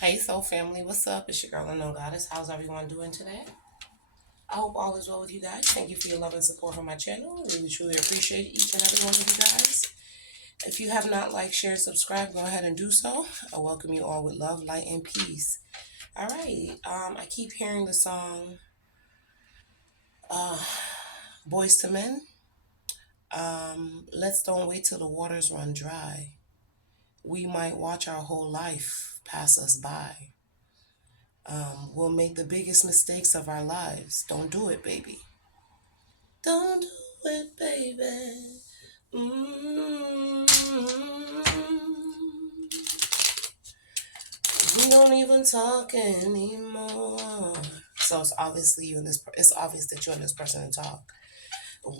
Hey, soul family, what's up? It's your girl, Unknown Goddess. How's everyone doing today? I hope all is well with you guys. Thank you for your love and support for my channel. I really, truly appreciate each and every one of you guys. If you have not liked, shared, subscribed, go ahead and do so. I welcome you all with love, light, and peace. All right. I keep hearing the song Boys to Men. Let's don't wait till the waters run dry. We might watch our whole life pass us by. We'll make the biggest mistakes of our lives. Don't do it, baby. Don't do it, baby. mm We don't even talk anymore. So it's obviously you and this. It's obvious that you and this person to talk.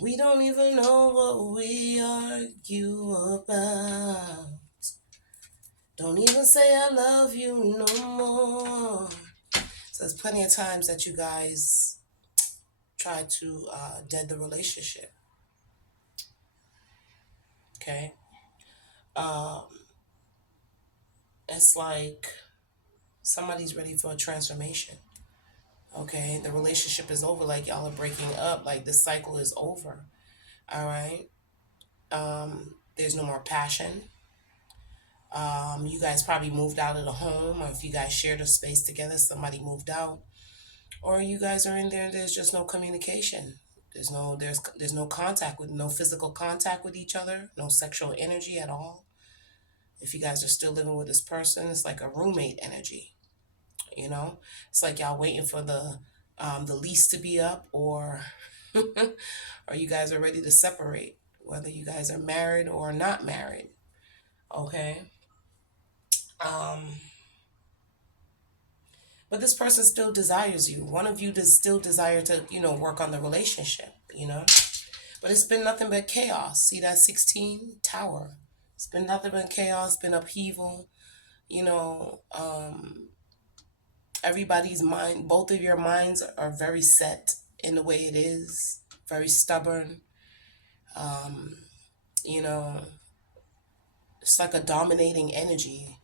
We don't even know what we argue about. Don't even say I love you no more. So there's plenty of times that you guys try to dead the relationship. Okay. Um, it's like somebody's ready for a transformation. Okay, the relationship is over, like y'all are breaking up, like the cycle is over. All right. There's no more passion. You guys probably moved out of the home, or if you guys shared a space together, somebody moved out, or you guys are in there and there's just no communication. There's no contact, with no physical contact with each other, no sexual energy at all. If you guys are still living with this person, it's like a roommate energy. You know, it's like y'all waiting for the lease to be up, or you guys are ready to separate, whether you guys are married or not married. Okay. Um, but this person still desires you. One of you does still desire to, work on the relationship. But it's been nothing but chaos. See that 16 tower? It's been nothing but chaos, been upheaval. You know, everybody's mind, both of your minds are very set in the way it is, very stubborn. Um, you know, it's like a dominating energy.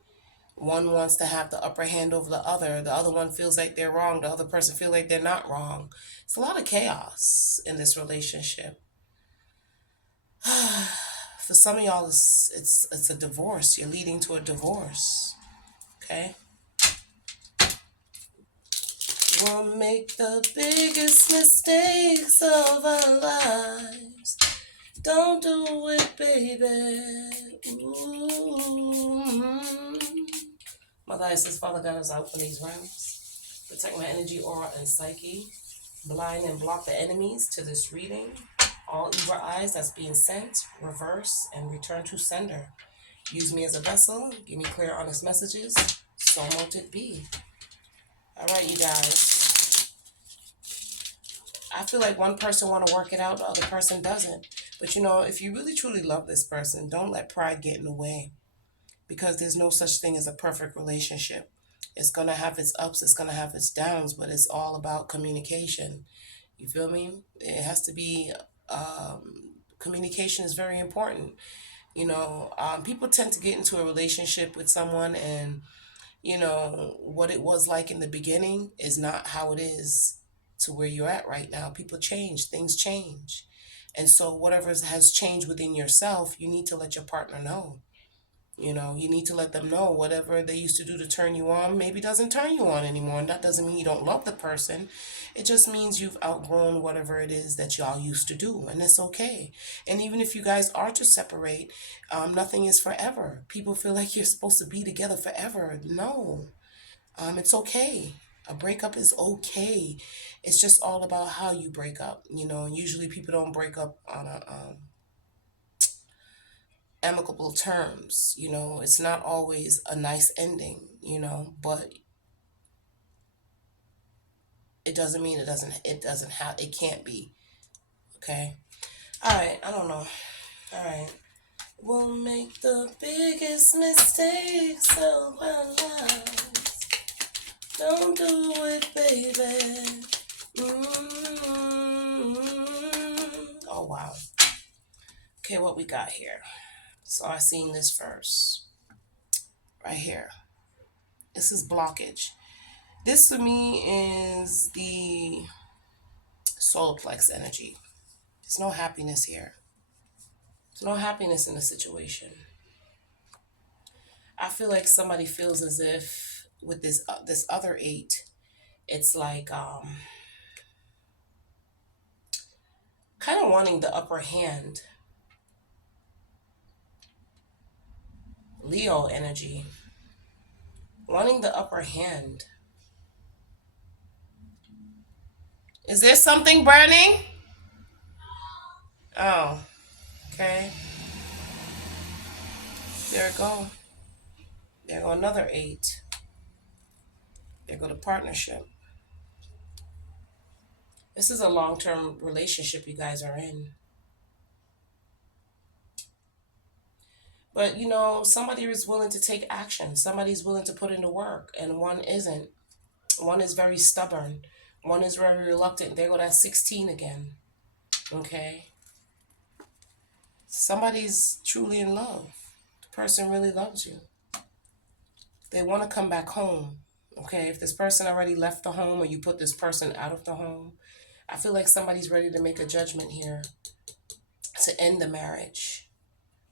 One wants to have the upper hand over the other one feels like they're wrong, the other person feels like they're not wrong. It's a lot of chaos in this relationship. For some of y'all, it's a divorce. You're leading to a divorce. Okay. We'll make the biggest mistakes of our lives. Don't do it, baby. Ooh. Mother, I says, Father God, as I open these realms, protect my energy, aura, and psyche. Blind and block the enemies to this reading. All evil eyes that's being sent, reverse, and return to sender. Use me as a vessel. Give me clear, honest messages. So mote it be. All right, you guys. I feel like one person want to work it out, the other person doesn't. But if you really truly love this person, don't let pride get in the way, because there's no such thing as a perfect relationship. It's going to have its ups, it's going to have its downs, but it's all about communication. You feel me? It has to be, communication is very important. People tend to get into a relationship with someone, and what it was like in the beginning is not how it is to where you're at right now. People change, things change. And so whatever has changed within yourself, you need to let your partner know. You need to let them know whatever they used to do to turn you on maybe doesn't turn you on anymore. And that doesn't mean you don't love the person. It just means you've outgrown whatever it is that y'all used to do. And it's okay. And even if you guys are to separate, nothing is forever. People feel like you're supposed to be together forever. No, it's okay. A breakup is okay. It's just all about how you break up. And usually people don't break up on a amicable terms. It's not always a nice ending, but it doesn't mean it doesn't have, it can't be. Okay. All right. I don't know. All right. We'll make the biggest mistakes of our lives. Don't do it, baby. Oh, wow. Okay, what we got here? So I seen this verse right here. This is blockage. This for me is the solar plex energy. There's no happiness here. There's no happiness in the situation. I feel like somebody feels as if with this other eight, it's like kind of wanting the upper hand. Leo energy, wanting the upper hand. Is there something burning? Oh, okay. There we go. There go another eight. There go the partnership. This is a long-term relationship you guys are in. But you know, somebody is willing to take action. Somebody's willing to put in the work, and one isn't. One is very stubborn. One is very reluctant. There go that 16 again. Okay. Somebody's truly in love. The person really loves you. They want to come back home. Okay. If this person already left the home or you put this person out of the home, I feel like somebody's ready to make a judgment here to end the marriage.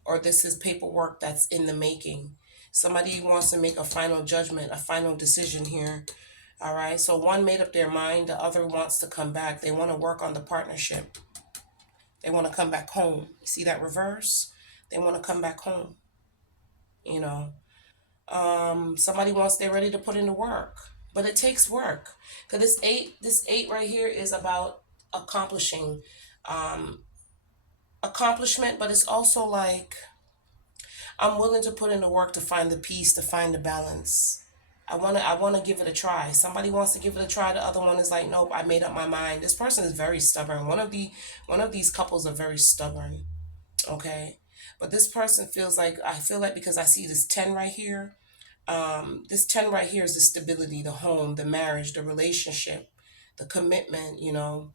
Or this is paperwork that's in the making. Somebody wants to make a final judgment, a final decision here. All right. So one made up their mind. The other wants to come back. They want to work on the partnership. They want to come back home. You see that reverse? They want to come back home. You know, somebody wants, they're ready to put in the work, but it takes work. Because this eight right here is about accomplishing, accomplishment, but it's also like, I'm willing to put in the work to find the peace, to find the balance. I wanna give it a try. Somebody wants to give it a try. The other one is like, nope, I made up my mind. This person is very stubborn. One of these couples are very stubborn. Okay. But this person feels like, I feel like because I see this 10 right here, this 10 right here is the stability, the home, the marriage, the relationship, the commitment, you know.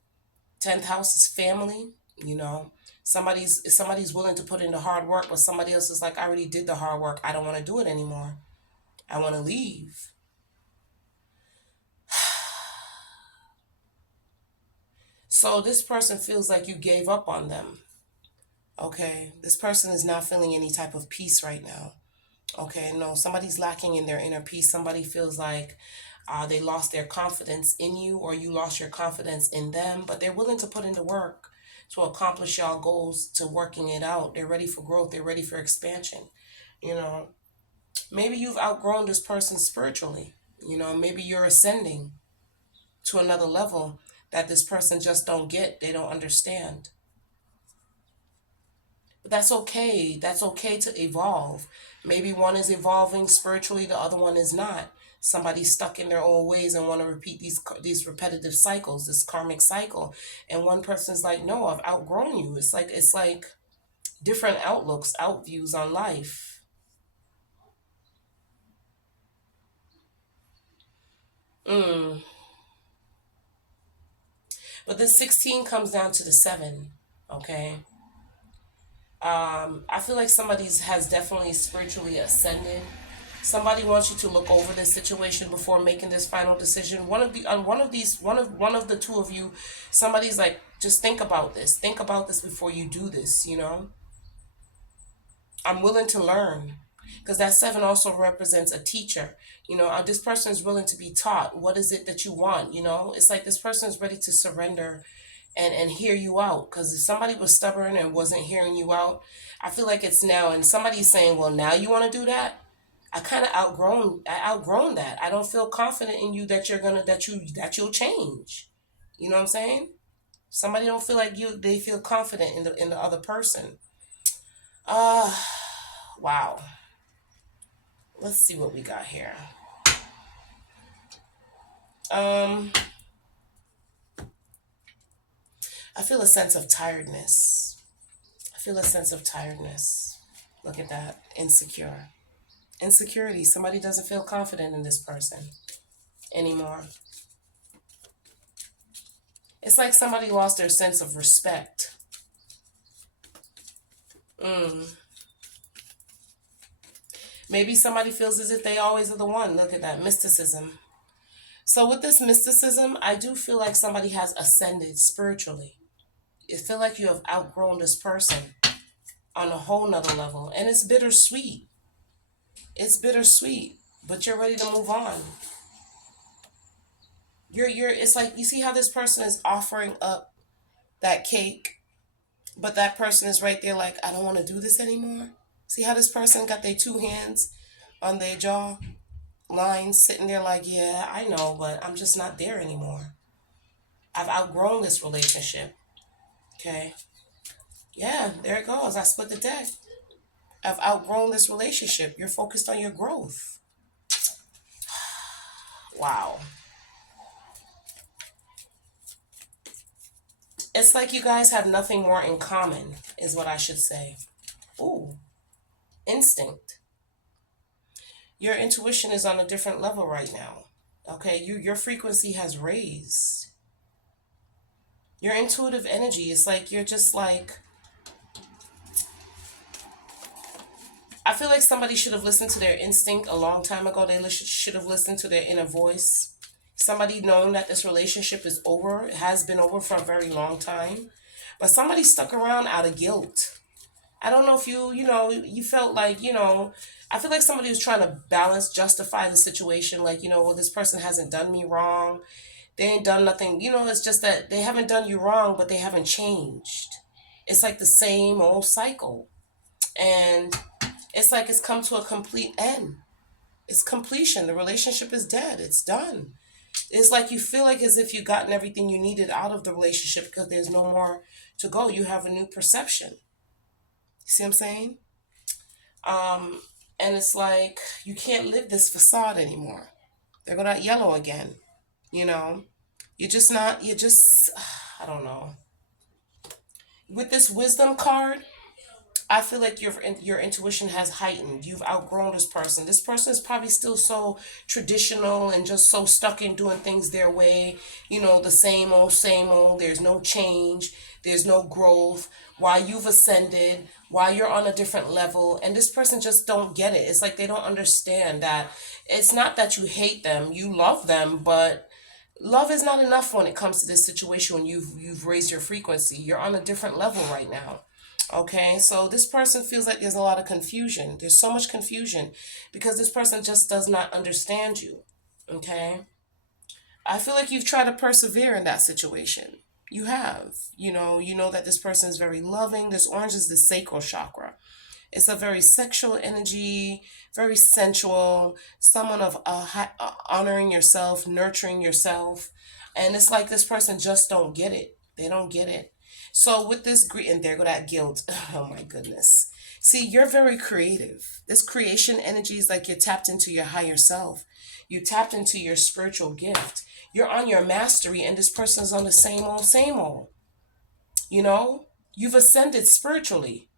10th house is family, you know. Somebody's willing to put in the hard work, but somebody else is like, I already did the hard work. I don't want to do it anymore. I want to leave. So this person feels like you gave up on them. Okay. This person is not feeling any type of peace right now. Okay. No, somebody's lacking in their inner peace. Somebody feels like they lost their confidence in you, or you lost your confidence in them, but they're willing to put in the work to accomplish y'all goals, to working it out. They're ready for growth. They're ready for expansion. You know, maybe you've outgrown this person spiritually. You know, maybe you're ascending to another level that this person just don't get. They don't understand. But that's okay. That's okay to evolve. Maybe one is evolving spiritually, the other one is not. Somebody's stuck in their old ways and want to repeat these repetitive cycles, this karmic cycle. And one person's like, no, I've outgrown you. It's like different outlooks, outviews on life. Mm. But this 16 comes down to the 7. Okay. I feel like somebody's has definitely spiritually ascended. Somebody wants you to look over this situation before making this final decision. One of the two of you, somebody's like, just think about this. Think about this before you do this. You know, I'm willing to learn, because that 7 also represents a teacher. You know, this person is willing to be taught. What is it that you want? You know, it's like this person is ready to surrender and hear you out. Because if somebody was stubborn and wasn't hearing you out, I feel like it's now. And somebody's saying, well, now you want to do that. I outgrown that. I don't feel confident in you that you'll change. You know what I'm saying? Somebody don't feel like you, they feel confident in the other person. Uh wow. Let's see what we got here. Um I feel a sense of tiredness. I feel a sense of tiredness. Look at that. Insecure. Insecurity. Somebody doesn't feel confident in this person anymore. It's like somebody lost their sense of respect. Mm. Maybe somebody feels as if they always are the one. Look at that mysticism. So with this mysticism, I do feel like somebody has ascended spiritually. I feel like you have outgrown this person on a whole nother level. And it's bittersweet. It's bittersweet. But you're ready to move on. It's like you see how this person is offering up that cake, but that person is right there like, I don't want to do this anymore. See how this person got their two hands on their jaw line, sitting there like, yeah, I know, but I'm just not there anymore. I've outgrown this relationship. Okay. Yeah, there it goes. I split the deck. I've outgrown this relationship. You're focused on your growth. Wow. It's like you guys have nothing more in common, is what I should say. Ooh, instinct. Your intuition is on a different level right now. Okay, your frequency has raised. Your intuitive energy is like you're just like, I feel like somebody should have listened to their instinct a long time ago. They should have listened to their inner voice. Somebody known that this relationship is over, it has been over for a very long time. But somebody stuck around out of guilt. I don't know if you felt like, I feel like somebody was trying to justify the situation. Like, well, this person hasn't done me wrong. They ain't done nothing. It's just that they haven't done you wrong, but they haven't changed. It's like the same old cycle. And it's like it's come to a complete end. It's completion. The relationship is dead. It's done. It's like you feel like as if you've gotten everything you needed out of the relationship because there's no more to go. You have a new perception. See what I'm saying? And it's like you can't live this facade anymore. They're going to yellow again. You know, you're just, I don't know. With this wisdom card, I feel like your intuition has heightened. You've outgrown this person. This person is probably still so traditional and just so stuck in doing things their way. The same old, same old. There's no change. There's no growth. While you've ascended, while you're on a different level, and this person just don't get it. It's like they don't understand that it's not that you hate them. You love them, but love is not enough when it comes to this situation when you've raised your frequency. You're on a different level right now. Okay, so this person feels like there's a lot of confusion. There's so much confusion because this person just does not understand you. Okay, I feel like you've tried to persevere in that situation. You have. You know that this person is very loving. This orange is the sacral chakra. It's a very sexual energy, very sensual, someone of honoring yourself, nurturing yourself. And it's like this person just don't get it. They don't get it. So with this and there go that guilt. Oh my goodness. See, you're very creative. This creation energy is like you're tapped into your higher self. You tapped into your spiritual gift. You're on your mastery, and this person is on the same old, same old. You've ascended spiritually.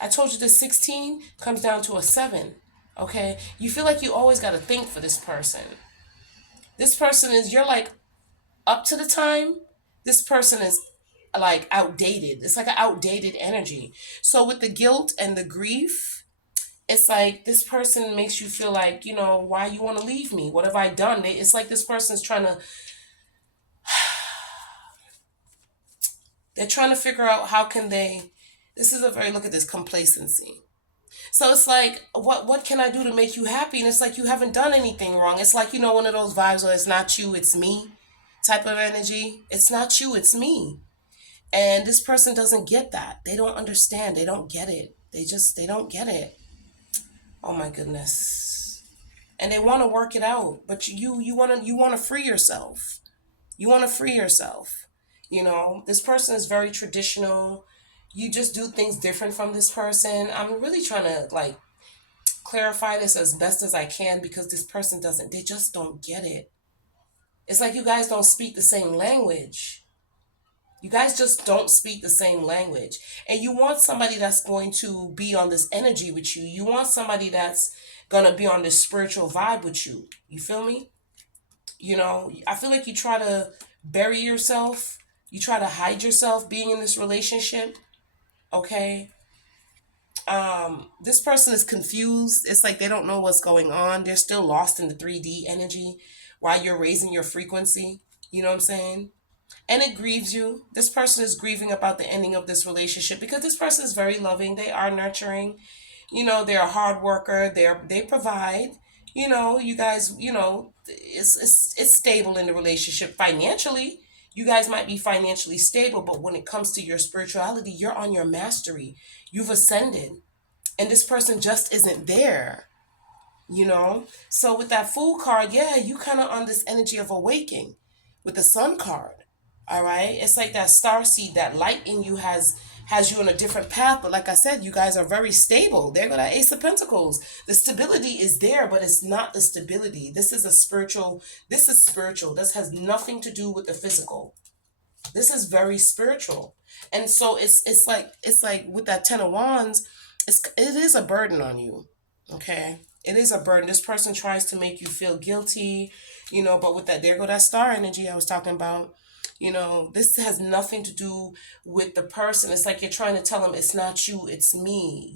I told you the 16 comes down to a 7. Okay? You feel like you always got to think for this person. This person you're like up to the time. This person is like outdated. It's like an outdated energy. So with the guilt and the grief, it's like this person makes you feel like, why you want to leave me? What have I done? It's like this person's they're trying to figure out how can this is a very, look at this, complacency. So it's like, what can I do to make you happy? And it's like you haven't done anything wrong. It's like, one of those vibes where it's not you, it's me type of energy. It's not you, it's me. And this person doesn't get that. They don't understand. They don't get it. They don't get it. Oh my goodness. And they want to work it out, but you want to free yourself. You want to free yourself. This person is very traditional. You just do things different from this person. I'm really trying to clarify this as best as I can because this person they just don't get it. It's like you guys don't speak the same language. You guys just don't speak the same language. And you want somebody that's going to be on this energy with you. You want somebody that's going to be on this spiritual vibe with you. You feel me? I feel like you try to bury yourself. You try to hide yourself being in this relationship. Okay? This person is confused. It's like they don't know what's going on. They're still lost in the 3D energy while you're raising your frequency. You know what I'm saying? And it grieves you. This person is grieving about the ending of this relationship because this person is very loving. They are nurturing. They're a hard worker. They provide. You guys, it's stable in the relationship financially. You guys might be financially stable, but when it comes to your spirituality, you're on your mastery. You've ascended, and this person just isn't there. So with that Fool card, yeah, you kind of on this energy of awakening with the Sun card. All right, it's like that star seed, that light in you has you on a different path. But like I said, you guys are very stable. There go that Ace of Pentacles. The stability is there, but it's not the stability. This is spiritual. This has nothing to do with the physical. This is very spiritual. And so it's like with that 10 of Wands, it is a burden on you. Okay, it is a burden. This person tries to make you feel guilty, but with that, there go that star energy I was talking about. This has nothing to do with the person. It's like you're trying to tell them it's not you, it's me.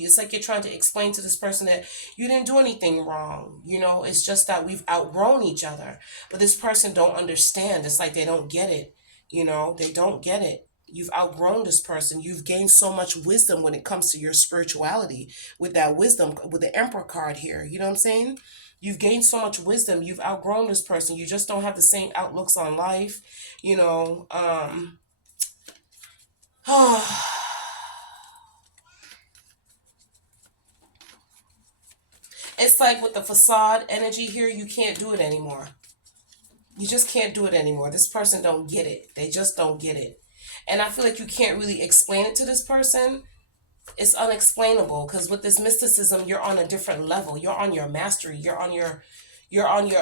It's like you're trying to explain to this person that you didn't do anything wrong. It's just that we've outgrown each other. But this person don't understand. It's like they don't get it. They don't get it. You've outgrown this person. You've gained so much wisdom when it comes to your spirituality. With that wisdom, with the Emperor card here, you know what I'm saying? You've gained so much wisdom. You've outgrown this person. You just don't have the same outlooks on life. It's like with the facade energy here, you can't do it anymore. You just can't do it anymore. This person don't get it. They just don't get it. And I feel like you can't really explain it to this person. It's unexplainable because with this mysticism, you're on a different level. You're on your mastery. You're on your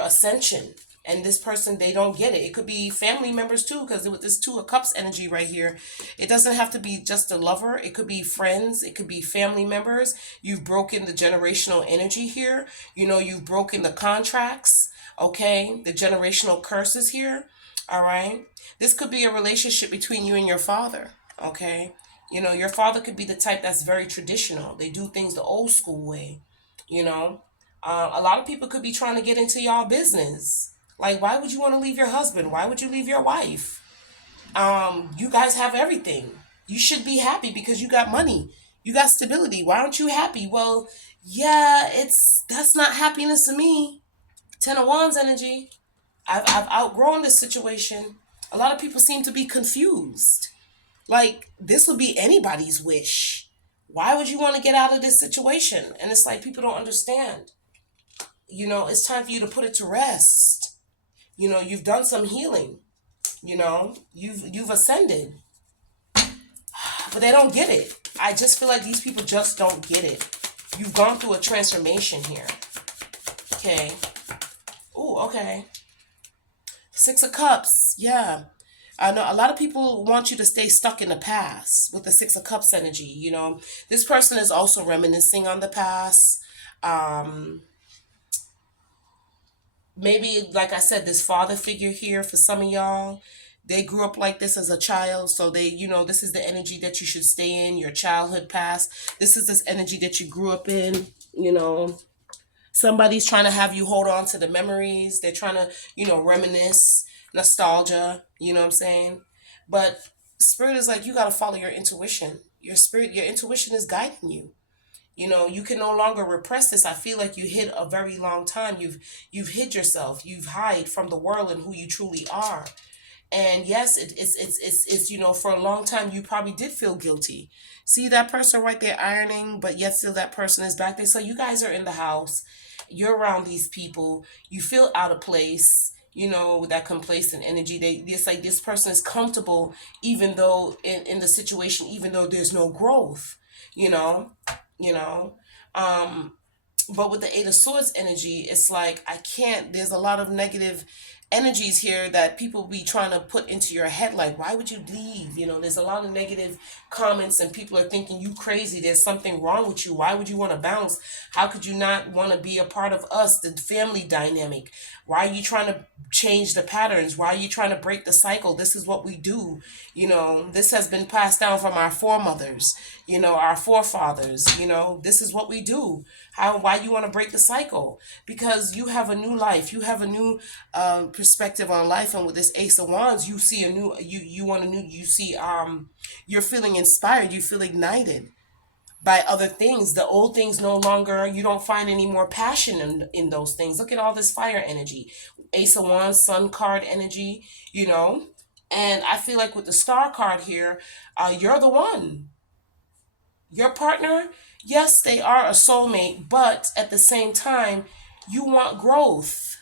ascension. And this person, they don't get it. It could be family members too, because with this 2 of Cups energy right here, it doesn't have to be just a lover. It could be friends. It could be family members. You've broken the generational energy here. You've broken the contracts. Okay, the generational curses here. All right. This could be a relationship between you and your father. Okay. Your father could be the type that's very traditional. They do things the old school way. You know, a lot of people could be trying to get into y'all business. Like, why would you want to leave your husband? Why would you leave your wife? You guys have everything. You should be happy because you got money. You got stability. Why aren't you happy? Well, yeah, that's not happiness to me. 10 of Wands energy. I've outgrown this situation. A lot of people seem to be confused. Like, this would be anybody's wish. Why would you want to get out of this situation? And it's like people don't understand. It's time for you to put it to rest. You've done some healing. You've ascended. But they don't get it. I just feel like these people just don't get it. You've gone through a transformation here. Okay. Ooh, okay. 6 of Cups. Yeah. I know a lot of people want you to stay stuck in the past with the 6 of Cups energy. This person is also reminiscing on the past. Maybe, like I said, this father figure here for some of y'all, they grew up like this as a child. So this is the energy that you should stay in, your childhood past. This is this energy that you grew up in. Somebody's trying to have you hold on to the memories. They're trying to, reminisce, nostalgia, you know what I'm saying? But spirit is like, you got to follow your intuition. Your intuition is guiding you. You can no longer repress this. I feel like you hid a very long time. You've hid yourself. You've hide from the world and who you truly are. And yes, it's for a long time you probably did feel guilty. See that person right there ironing, but yet still that person is back there. So you guys are in the house. You're around these people. You feel out of place. With that complacent energy. It's like this person is comfortable even though in the situation, even though there's no growth. You know, you know. But with the 8 of Swords energy, it's like there's a lot of negative energies here that people be trying to put into your head, like, why would you leave? There's a lot of negative comments and people are thinking you crazy, there's something wrong with you, why would you want to bounce, how could you not want to be a part of us, the family dynamic, why are you trying to change the patterns, why are you trying to break the cycle? This is what we do. This has been passed down from our foremothers, our forefathers. This is what we do. Why you want to break the cycle? Because you have a new life, you have a new perspective on life, and with this Ace of Wands, you see a new, you want a new, you see, you're feeling inspired, you feel ignited by other things. The old things no longer, you don't find any more passion in those things. Look at all this fire energy, Ace of Wands, Sun card energy, and I feel like with the Star card here, you're the one. Your partner, yes, they are a soulmate, but at the same time, you want growth.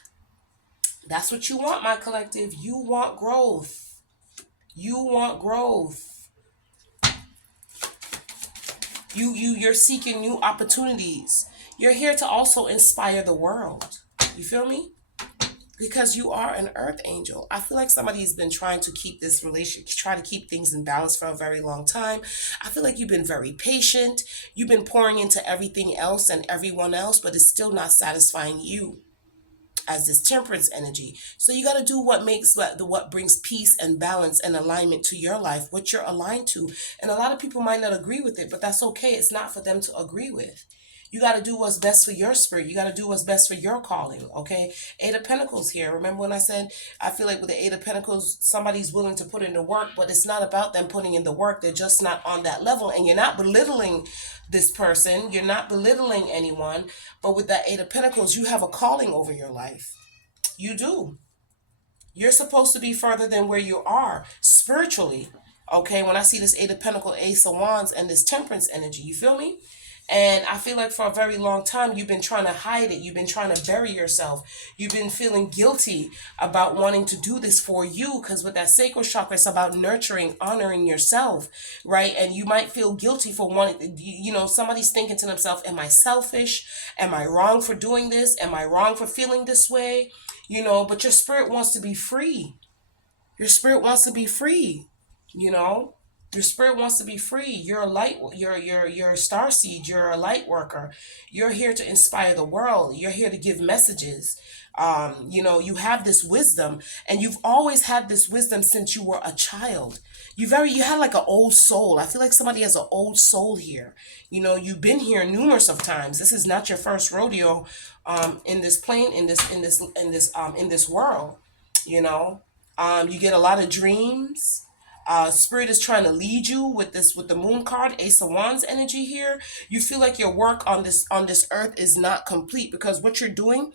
That's what you want, my collective. You want growth. You want growth. You're seeking new opportunities. You're here to also inspire the world. You feel me? Because you are an earth angel. I feel like somebody's been trying to keep this relationship, try to keep things in balance for a very long time. I feel like you've been very patient. You've been pouring into everything else and everyone else, but it's still not satisfying you as this temperance energy. So you got to do what brings peace and balance and alignment to your life, what you're aligned to. And a lot of people might not agree with it, but that's okay. It's not for them to agree with. You got to do what's best for your spirit. You got to do what's best for your calling, okay? Eight of Pentacles here. Remember when I said, I feel like with the Eight of Pentacles, somebody's willing to put in the work, but it's not about them putting in the work. They're just not on that level. And you're not belittling this person. You're not belittling anyone. But with that Eight of Pentacles, you have a calling over your life. You do. You're supposed to be further than where you are spiritually. Okay, when I see this Eight of Pentacles, Ace of Wands, and this temperance energy, you feel me? And I feel like for a very long time, you've been trying to hide it. You've been trying to bury yourself. You've been feeling guilty about wanting to do this for you. Because with that sacral chakra, it's about nurturing, honoring yourself, right? And you might feel guilty for wanting, somebody's thinking to themselves, am I selfish? Am I wrong for doing this? Am I wrong for feeling this way? But your spirit wants to be free. Your spirit wants to be free, Your spirit wants to be free. You're a light, you're a star seed, you're a light worker. You're here to inspire the world. You're here to give messages. You have this wisdom, and you've always had this wisdom since you were a child. You had like an old soul. I feel like somebody has an old soul here. You've been here numerous of times. This is not your first rodeo in this plane, in this world. You get a lot of dreams. Spirit is trying to lead you with the Moon card, Ace of Wands energy here. You feel like your work on this earth is not complete, because what you're doing,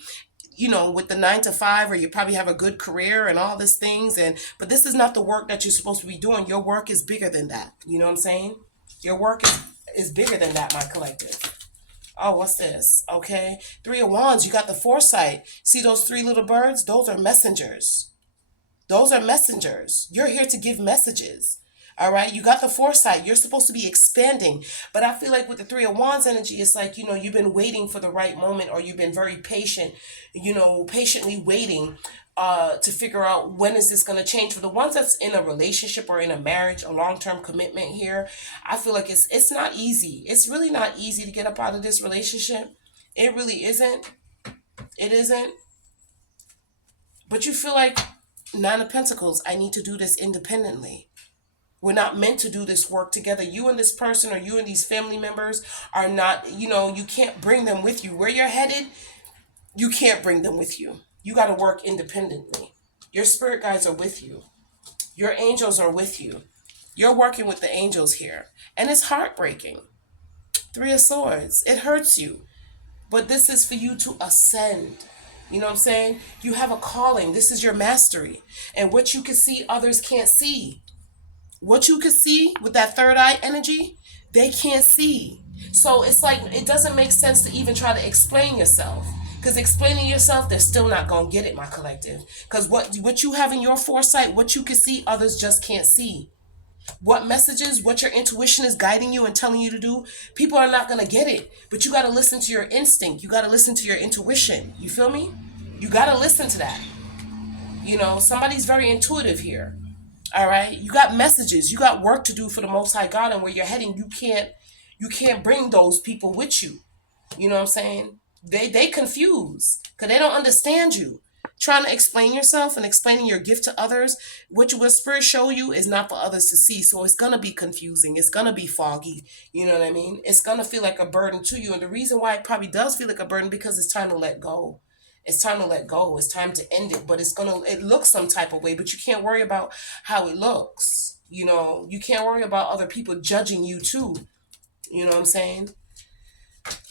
with the 9 to 5, or you probably have a good career and all these things, but this is not the work that you're supposed to be doing. Your work is bigger than that. You know what I'm saying? Your work is bigger than that, my collective. Oh, what's this? Okay. Three of Wands, you got the foresight. See those three little birds? Those are messengers. Those are messengers. You're here to give messages. All right. You got the foresight. You're supposed to be expanding. But I feel like with the Three of Wands energy, it's like, you've been waiting for the right moment, or you've been very patient, patiently waiting to figure out when is this going to change. For the ones that's in a relationship or in a marriage, a long-term commitment here, I feel like it's not easy. It's really not easy to get up out of this relationship. It really isn't. It isn't. But you feel like, Nine of Pentacles, I need to do this independently. We're not meant to do this work together. You and this person, or you and these family members are not, you can't bring them with you. Where you're headed, you can't bring them with you. You got to work independently. Your spirit guides are with you. Your angels are with you. You're working with the angels here. And it's heartbreaking. Three of Swords. It hurts you. But this is for you to ascend. You know what I'm saying? You have a calling. This is your mastery. And what you can see, others can't see. What you can see with that third eye energy, they can't see. So it's like, it doesn't make sense to even try to explain yourself. Because explaining yourself, they're still not going to get it, my collective. Because what you have in your foresight, what you can see, others just can't see. What messages, what your intuition is guiding you and telling you to do, people are not going to get it. But you got to listen to your instinct. You got to listen to your intuition. You feel me? You got to listen to that. You know, somebody's very intuitive here. All right, you got messages, you got work to do for the Most High God, and where you're heading, you can't bring those people with you. You know what I'm saying? They confuse because they don't understand you. Trying to explain yourself and explaining your gift to others, what spirit show you is not for others to see. So it's gonna be confusing. It's gonna be foggy. You know what I mean? It's gonna feel like a burden to you. And the reason why it probably does feel like a burden because it's time to let go. It's time to let go. It's time to end it. But it looks some type of way, but you can't worry about how it looks. You know, you can't worry about other people judging you too. You know what I'm saying?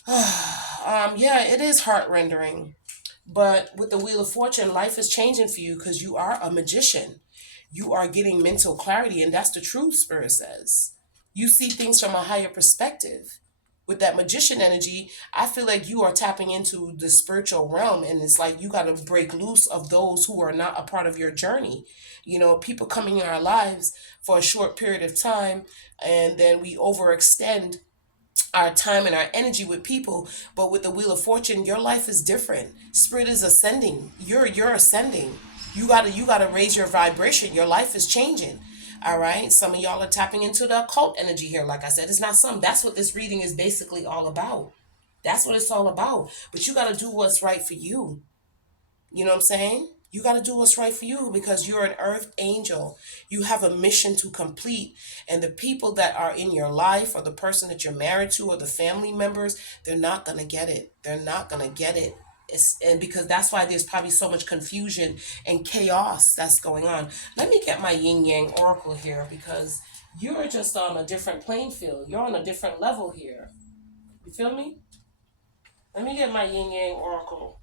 Yeah, it is heart rendering. But with the Wheel of Fortune, life is changing for you because you are a magician. You are getting mental clarity, and that's the truth, Spirit says. You see things from a higher perspective. With that magician energy, I feel like you are tapping into the spiritual realm, and it's like you got to break loose of those who are not a part of your journey. You know, people coming in our lives for a short period of time, and then we overextend our time and our energy with people. But with the Wheel of Fortune, your life is different. Spirit is ascending. You're ascending. You gotta raise your vibration. Your life is changing. All right, some of y'all are tapping into the occult energy here. Like I said, it's not some. That's what this reading is basically all about. That's what it's all about. But you got to do what's right for you. You know what I'm saying? You got to do what's right for you because you're an earth angel. You have a mission to complete. And the people that are in your life, or the person that you're married to, or the family members, they're not going to get it. They're not going to get it. And because that's why there's probably so much confusion and chaos that's going on. Let me get my yin yang oracle here because you're just on a different playing field. You're on a different level here. You feel me? Let me get my yin yang oracle.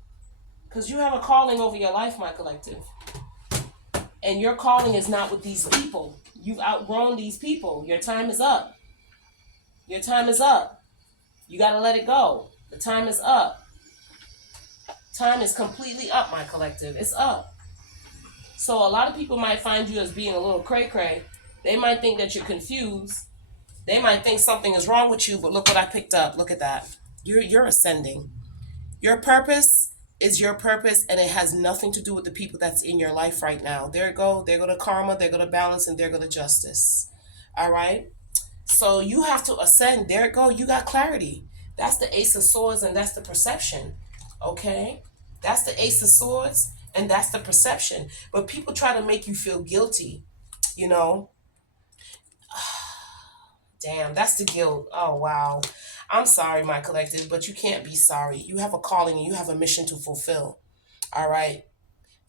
Because you have a calling over your life, my collective. And your calling is not with these people. You've outgrown these people. Your time is up. Your time is up. You got to let it go. The time is up. Time is completely up, my collective. It's up. So a lot of people might find you as being a little cray-cray. They might think that you're confused. They might think something is wrong with you, but look what I picked up. Look at that. You're ascending. Your purpose is your purpose, and it has nothing to do with the people that's in your life right now. There go. There go to karma. There go to balance, and there go to justice. All right. So you have to ascend. There it go. You got clarity. That's the Ace of Swords, and that's the perception. Okay? That's the Ace of Swords, and that's the perception. But people try to make you feel guilty, you know? Damn, that's the guilt. Oh, wow. I'm sorry, my collective, but you can't be sorry. You have a calling and you have a mission to fulfill. All right?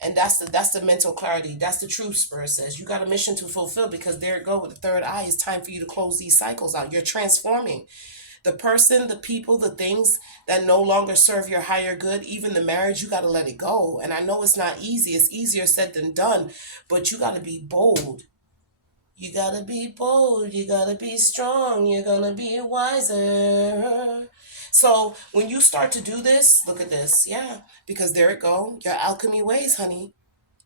And that's the mental clarity. That's the truth, Spirit says. You got a mission to fulfill because there it go with the third eye. It's time for you to close these cycles out. You're transforming. The person, the people, the things that no longer serve your higher good, even the marriage, you got to let it go. And I know it's not easy. It's easier said than done. But you got to be bold. You got to be bold. You got to be strong. You're going to be wiser. So when you start to do this, look at this. Yeah, because there it go. Your alchemy ways, honey.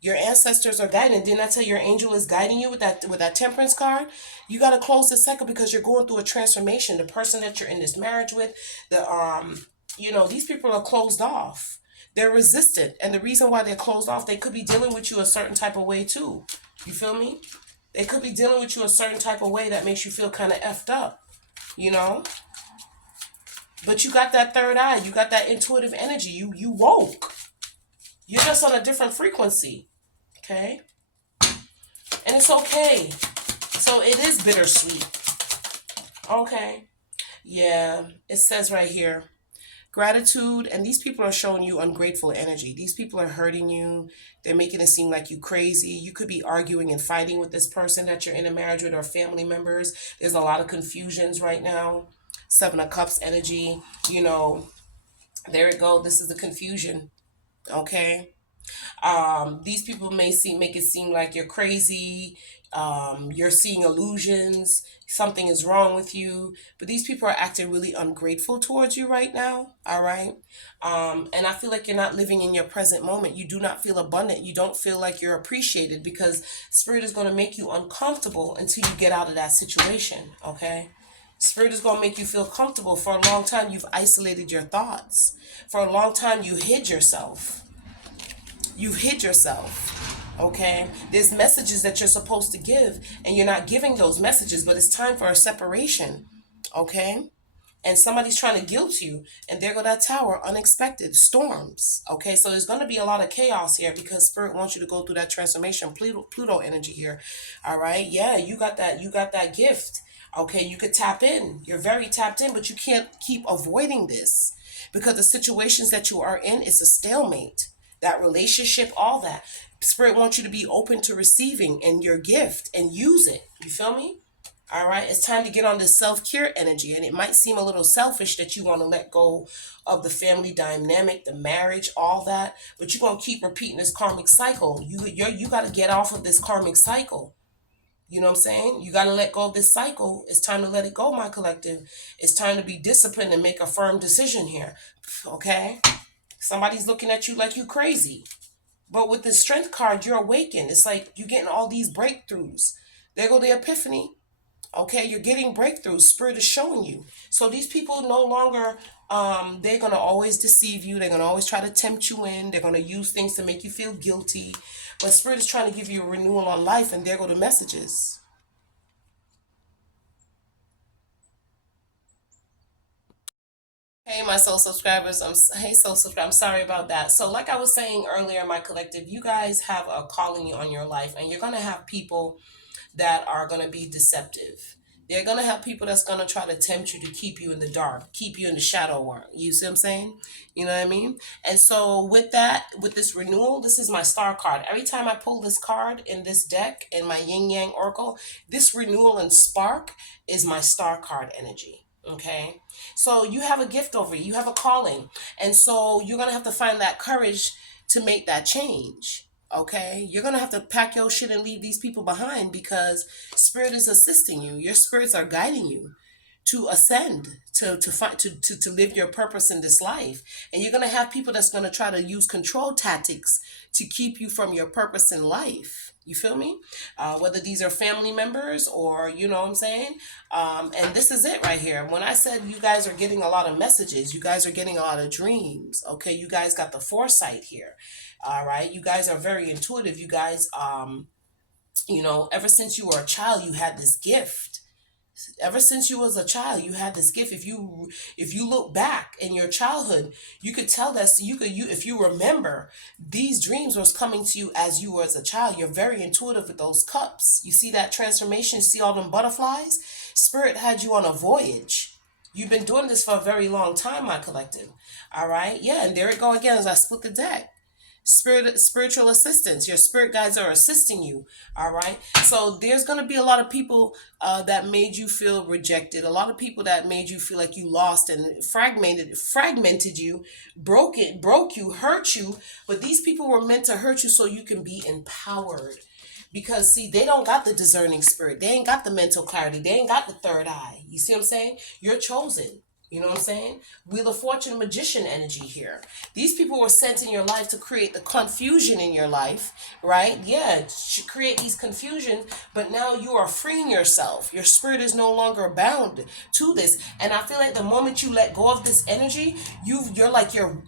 Your ancestors are guiding. Didn't I tell you your angel is guiding you with that temperance card? You got to close this cycle because you're going through a transformation. The person that you're in this marriage with, these people are closed off. They're resistant. And the reason why they're closed off, they could be dealing with you a certain type of way too. You feel me? They could be dealing with you a certain type of way that makes you feel kind of effed up, you know? But you got that third eye. You got that intuitive energy. You woke. You're just on a different frequency. Okay? And it's okay. So it is bittersweet. Okay. Yeah. It says right here, gratitude. And these people are showing you ungrateful energy. These people are hurting you. They're making it seem like you crazy. You could be arguing and fighting with this person that you're in a marriage with or family members. There's a lot of confusions right now. Seven of Cups energy. There it go. This is the confusion. Okay? These people may make it seem like you're crazy. You're seeing illusions. Something is wrong with you. But these people are acting really ungrateful towards you right now. All right. And I feel like you're not living in your present moment. You do not feel abundant. You don't feel like you're appreciated because Spirit is going to make you uncomfortable until you get out of that situation. Okay. Spirit is going to make you feel comfortable. For a long time, you've isolated your thoughts. For a long time, you hid yourself. You've hid yourself. Okay, there's messages that you're supposed to give, and you're not giving those messages, but it's time for a separation. Okay, and somebody's trying to guilt you, and there go that tower, unexpected storms. Okay, so there's going to be a lot of chaos here because spirit wants you to go through that transformation. Pluto energy here. All right, yeah, you got that gift. Okay, you could tap in, you're very tapped in, but you can't keep avoiding this because the situations that you are in is a stalemate. That relationship, all that, spirit wants you to be open to receiving and your gift and use it. You feel me? All right, it's time to get on this self-care energy, and it might seem a little selfish that you want to let go of the family dynamic, the marriage, all that, but you're gonna keep repeating this karmic cycle. You got to get off of this karmic cycle. You know what I'm saying? You got to let go of this cycle. It's time to let it go, my collective. It's time to be disciplined and make a firm decision here. Okay? Somebody's looking at you like you crazy. But with the strength card, you're awakened. It's like you're getting all these breakthroughs. There go the epiphany. Okay, you're getting breakthroughs. Spirit is showing you. So these people no longer, they're going to always deceive you. They're going to always try to tempt you in. They're going to use things to make you feel guilty. But Spirit is trying to give you a renewal on life, and there go the messages. Hey, my soul subscribers. Hey, soul subscribers. I'm sorry about that. So, like I was saying earlier, my collective, you guys have a calling on your life, and you're going to have people that are going to be deceptive. They're going to have people that's going to try to tempt you to keep you in the dark, keep you in the shadow world. You see what I'm saying? You know what I mean? And so with that, with this renewal, this is my star card. Every time I pull this card in this deck, in my yin yang oracle, this renewal and spark is my star card energy. Okay, so you have a gift over you, you have a calling, and so you're gonna have to find that courage to make that change. Okay, you're gonna have to pack your shit and leave these people behind because spirit is assisting you. Your spirits are guiding you to ascend, to find, to live your purpose in this life. And you're gonna have people that's gonna try to use control tactics to keep you from your purpose in life. You feel me? Whether these are family members or, you know what I'm saying? And this is it right here. When I said you guys are getting a lot of messages, you guys are getting a lot of dreams. Okay, you guys got the foresight here. All right, you guys are very intuitive. You guys, ever since you were a child, you had this gift. Ever since you was a child, you had this gift. If you look back in your childhood, you could tell that. So you if you remember, these dreams was coming to you as you were as a child. You're very intuitive with those cups. You see that transformation, see all them butterflies. Spirit had you on a voyage. You've been doing this for a very long time, my collective. All right, yeah, and there it go again as I split the deck. Spiritual assistance, your spirit guides are assisting you. All right, so there's going to be a lot of people that made you feel rejected, a lot of people that made you feel like you lost and fragmented you, broke you, hurt you. But these people were meant to hurt you so you can be empowered, because see, they don't got the discerning spirit, they ain't got the mental clarity, they ain't got the third eye. You see what I'm saying? You're chosen. You know what I'm saying? Wheel of Fortune magician energy here. These people were sent in your life to create the confusion in your life, right? Yeah, to create these confusions, but now you are freeing yourself. Your spirit is no longer bound to this. And I feel like the moment you let go of this energy, you're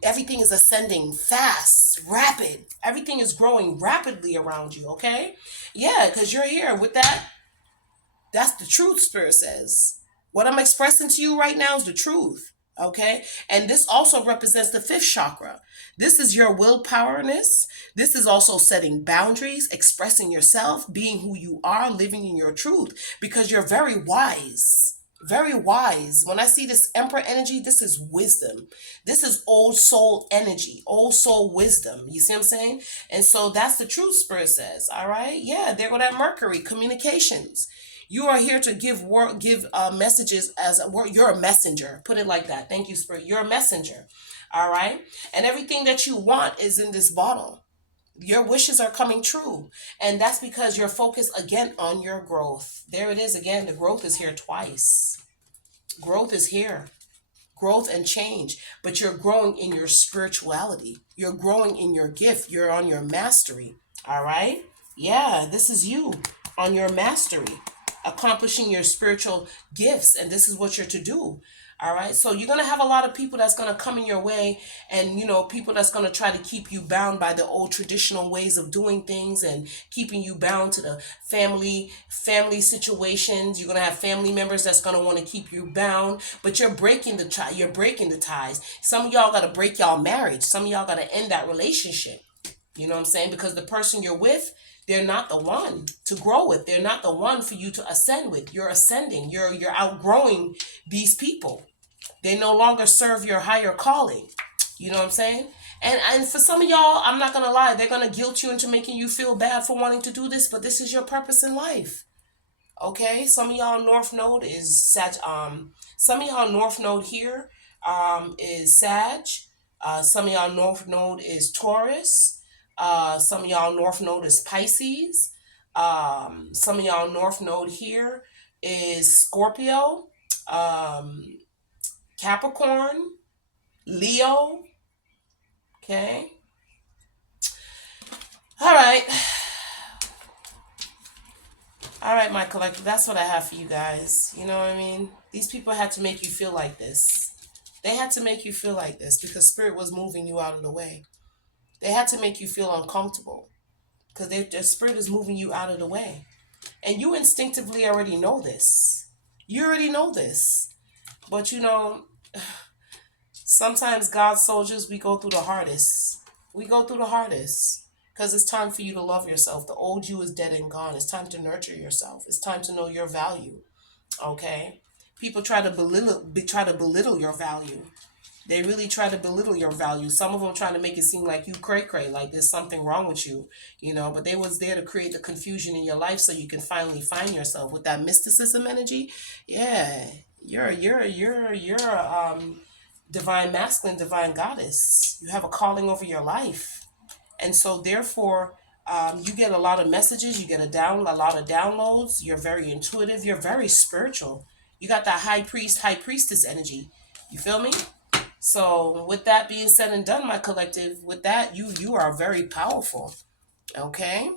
everything is ascending fast, rapid. Everything is growing rapidly around you, okay? Yeah, because you're here with that. That's the truth, Spirit says. What I'm expressing to you right now is the truth. Okay. And this also represents the fifth chakra. This is your willpowerness. This is also setting boundaries, expressing yourself, being who you are, living in your truth, because you're very wise. Very wise. When I see this emperor energy, this is wisdom. This is old soul energy, old soul wisdom. You see what I'm saying? And so that's the truth, Spirit says. All right. Yeah. There go that Mercury, communications. You are here to give messages as you're a messenger. Put it like that. Thank you, Spirit. You're a messenger. All right. And everything that you want is in this bottle. Your wishes are coming true. And that's because you're focused again on your growth. There it is again. The growth is here twice. Growth is here. Growth and change. But you're growing in your spirituality. You're growing in your gift. You're on your mastery. All right. Yeah, this is you on your mastery, accomplishing your spiritual gifts, and this is what you're to do. All right. So you're going to have a lot of people that's going to come in your way, and, people that's going to try to keep you bound by the old traditional ways of doing things and keeping you bound to the family situations. You're going to have family members that's going to want to keep you bound, but you're breaking the ties. Some of y'all got to break y'all marriage. Some of y'all got to end that relationship. You know what I'm saying? Because the person you're with, they're not the one to grow with. They're not the one for you to ascend with. You're ascending. You're outgrowing these people. They no longer serve your higher calling. You know what I'm saying? And for some of y'all, I'm not gonna lie, they're gonna guilt you into making you feel bad for wanting to do this, but this is your purpose in life. Okay? Some of y'all North Node is Sag. Some of y'all North Node here is Sag. Some of y'all North Node is Taurus. Some of y'all North Node is Pisces. Some of y'all North Node here is Scorpio. Capricorn, Leo. Okay. All right. All right, my collective. That's what I have for you guys. You know what I mean? These people had to make you feel like this. They had to make you feel like this because Spirit was moving you out of the way. They had to make you feel uncomfortable because their Spirit is moving you out of the way. And you instinctively already know this. You already know this. But sometimes God's soldiers, we go through the hardest. We go through the hardest because it's time for you to love yourself. The old you is dead and gone. It's time to nurture yourself. It's time to know your value. Okay? People try to belittle your value. They really try to belittle your value. Some of them trying to make it seem like you cray, like there's something wrong with you, but they was there to create the confusion in your life so you can finally find yourself with that mysticism energy. Yeah, you're divine masculine, divine goddess. You have a calling over your life, and so therefore, you get a lot of messages. You get a lot of downloads. You're very intuitive. You're very spiritual. You got that high priestess energy. You feel me? So with that being said and done, my collective, with that, you are very powerful. Okay?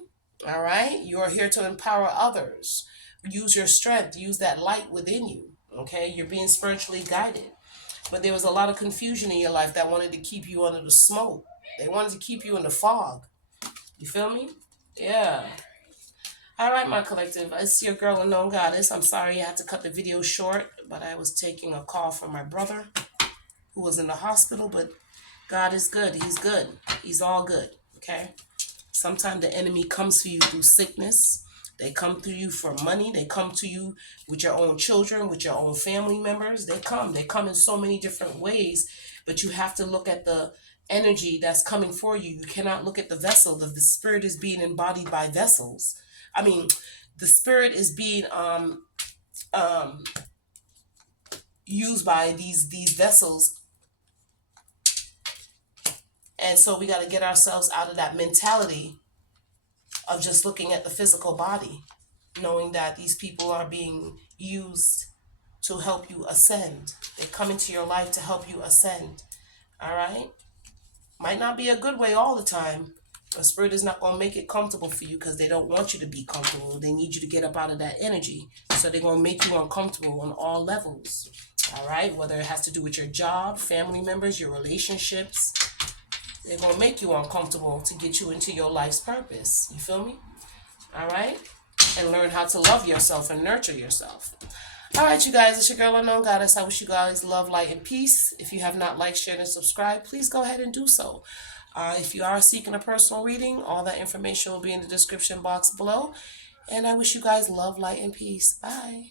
All right? You are here to empower others. Use your strength. Use that light within you. Okay? You're being spiritually guided. But there was a lot of confusion in your life that wanted to keep you under the smoke. They wanted to keep you in the fog. You feel me? Yeah. All right, my collective. It's your girl, Unknown Goddess. I'm sorry I had to cut the video short, but I was taking a call from my brother who was in the hospital, but God is good. He's good. He's all good. Okay? Sometimes the enemy comes to you through sickness. They come to you for money. They come to you with your own children, with your own family members. They come in so many different ways, but you have to look at the energy that's coming for you. You cannot look at the vessel. The spirit is being embodied by vessels. I mean, the spirit is being used by these vessels. And so we got to get ourselves out of that mentality of just looking at the physical body, knowing that these people are being used to help you ascend. They come into your life to help you ascend. All right? Might not be a good way all the time. The spirit is not going to make it comfortable for you because they don't want you to be comfortable. They need you to get up out of that energy. So they're going to make you uncomfortable on all levels. All right? Whether it has to do with your job, family members, your relationships. They're going to make you uncomfortable to get you into your life's purpose. You feel me? All right? And learn how to love yourself and nurture yourself. All right, you guys. It's your girl, Unknown Goddess. I wish you guys love, light, and peace. If you have not liked, shared, and subscribed, please go ahead and do so. If you are seeking a personal reading, all that information will be in the description box below. And I wish you guys love, light, and peace. Bye.